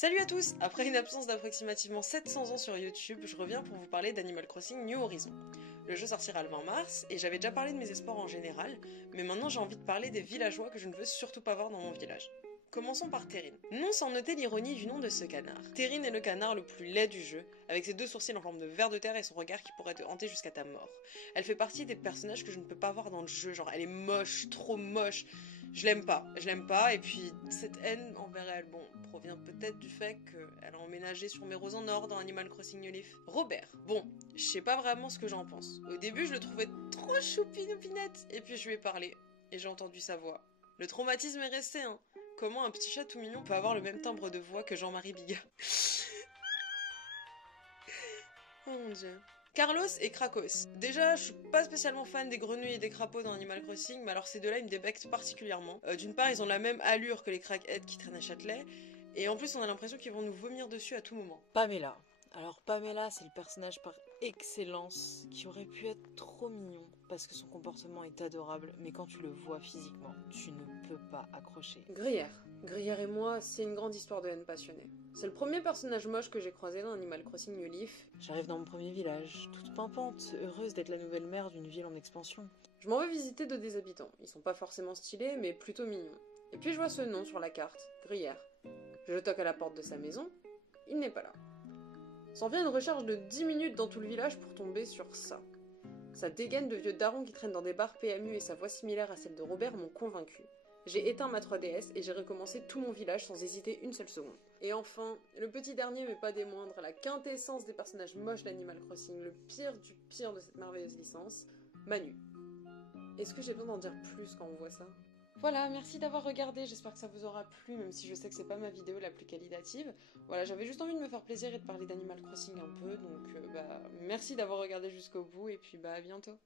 Salut à tous! Après une absence d'approximativement 700 ans sur YouTube, je reviens pour vous parler d'Animal Crossing New Horizons. Le jeu sortira le 20 mars, et j'avais déjà parlé de mes espoirs en général, mais maintenant j'ai envie de parler des villageois que je ne veux surtout pas voir dans mon village. Commençons par Terrine. Non sans noter l'ironie du nom de ce canard. Terrine est le canard le plus laid du jeu, avec ses deux sourcils en forme de ver de terre et son regard qui pourrait te hanter jusqu'à ta mort. Elle fait partie des personnages que je ne peux pas voir dans le jeu, genre elle est moche, trop moche. Je l'aime pas, et puis cette haine envers elle, bon, provient peut-être du fait qu'elle a emménagé sur Méros en Nord dans Animal Crossing New Leaf. Robert, bon, je sais pas vraiment ce que j'en pense. Au début, je le trouvais trop choupinoupinette, et puis je lui ai parlé, et j'ai entendu sa voix. Le traumatisme est resté, hein. Comment un petit chat tout mignon peut avoir le même timbre de voix que Jean-Marie Biga? Oh mon dieu. Carlos et Krakos. Déjà, je suis pas spécialement fan des grenouilles et des crapauds dans Animal Crossing, mais alors ces deux-là, ils me débectent particulièrement. D'une part, ils ont la même allure que les crackheads qui traînent à Châtelet, et en plus, on a l'impression qu'ils vont nous vomir dessus à tout moment. Pamela. Alors Pamela, c'est le personnage par excellence qui aurait pu être trop mignon parce que son comportement est adorable, mais quand tu le vois physiquement, tu ne peux pas accrocher. Gruyère. Gruyère et moi, c'est une grande histoire de haine passionnée. C'est le premier personnage moche que j'ai croisé dans Animal Crossing New Leaf. J'arrive dans mon premier village, toute pimpante, heureuse d'être la nouvelle mère d'une ville en expansion. Je m'en vais visiter deux des habitants. Ils sont pas forcément stylés, mais plutôt mignons. Et puis je vois ce nom sur la carte, Gruyère. Je toque à la porte de sa maison. Il n'est pas là. S'en vient une recherche de 10 minutes dans tout le village pour tomber sur ça. Sa dégaine de vieux daron qui traîne dans des bars PMU et sa voix similaire à celle de Robert m'ont convaincu. J'ai éteint ma 3DS et j'ai recommencé tout mon village sans hésiter une seule seconde. Et enfin, le petit dernier mais pas des moindres, la quintessence des personnages moches d'Animal Crossing, le pire du pire de cette merveilleuse licence, Manu. Est-ce que j'ai besoin d'en dire plus quand on voit ça ? Voilà, merci d'avoir regardé, j'espère que ça vous aura plu, même si je sais que c'est pas ma vidéo la plus qualitative. Voilà, j'avais juste envie de me faire plaisir et de parler d'Animal Crossing un peu, donc merci d'avoir regardé jusqu'au bout, et puis à bientôt.